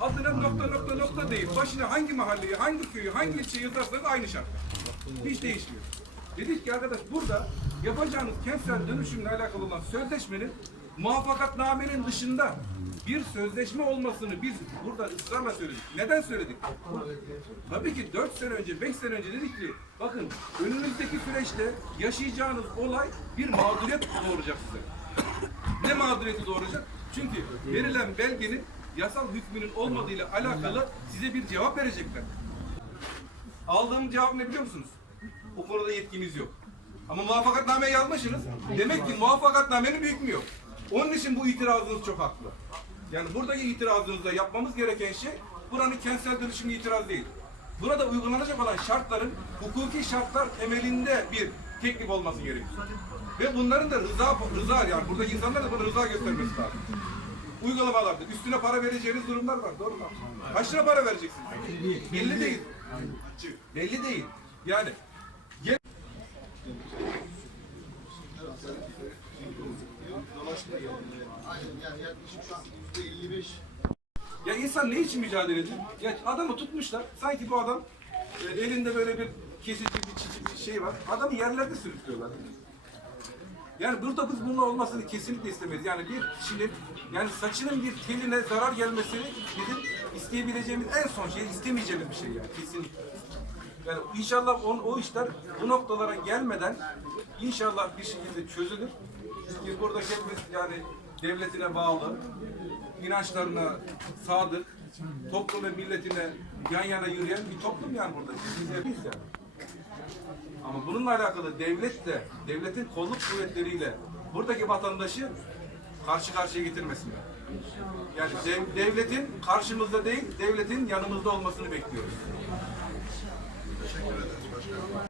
Adına nokta nokta nokta değil. Başına hangi mahalleyi, hangi köyü, hangi ilçeyi yazarsanız aynı şartlar. Hiç değişmiyor. Dedik ki arkadaş burada yapacağınız kentsel dönüşümle alakalı olan sözleşmenin muvaffakatnamenin dışında bir sözleşme olmasını biz burada ısrarla söyledik. Neden söyledik? Tabii ki 4 sene önce, 5 sene önce dedik ki bakın önünüzdeki süreçte yaşayacağınız olay bir mağduriyet doğuracak size. Ne mağduriyeti doğuracak? Çünkü verilen belgenin yasal hükmünün olmadığıyla alakalı size bir cevap verecekler. Aldığım cevap ne biliyor musunuz? O konuda yetkimiz yok. Ama muvaffakatname yazmışsınız. Demek ki muvaffakatnamenin bir hükmü yok. Onun için bu itirazınız çok haklı. Yani buradaki itirazınızda yapmamız gereken şey buranın kentsel dönüşümü itiraz değil. Burada uygulanacak olan şartların hukuki şartlar temelinde bir teklif olması gerekiyor. Ve bunların da rıza, rıza yani buradaki insanlar da buna rıza göstermesi lazım. Uygulamalarda üstüne para vereceğiniz durumlar var. Doğru mu? Kaç lira para vereceksiniz? Belli değil. Belli değil. Yani Ge- Yani yaklaşık şu an %55 Ya insan ne için mücadele ediyor? Ya adamı tutmuşlar. Sanki bu adam e, elinde böyle bir kesici bir bir şey var. Adamı yerlerde sürüklüyorlar. Yani burada biz bunun olmasını kesinlikle istemeyiz. Yani bir kişinin yani saçının bir teline zarar gelmesini bizim isteyebileceğimiz en son şey, istemeyeceğimiz bir şey yani kesinlikle. Yani inşallah on, o işler bu noktalara gelmeden inşallah bir şekilde çözülür. Çünkü buradaki hepimiz yani devletine bağlı, inançlarına sadık, toplum ve milletine yan yana yürüyen bir toplum yani burada. Biz yani. Ama bununla alakalı devlet de, devletin kolluk kuvvetleriyle buradaki vatandaşı karşı karşıya getirmesinler. Yani dev, devletin karşımızda değil, devletin yanımızda olmasını bekliyoruz. Teşekkür ederiz başkanım.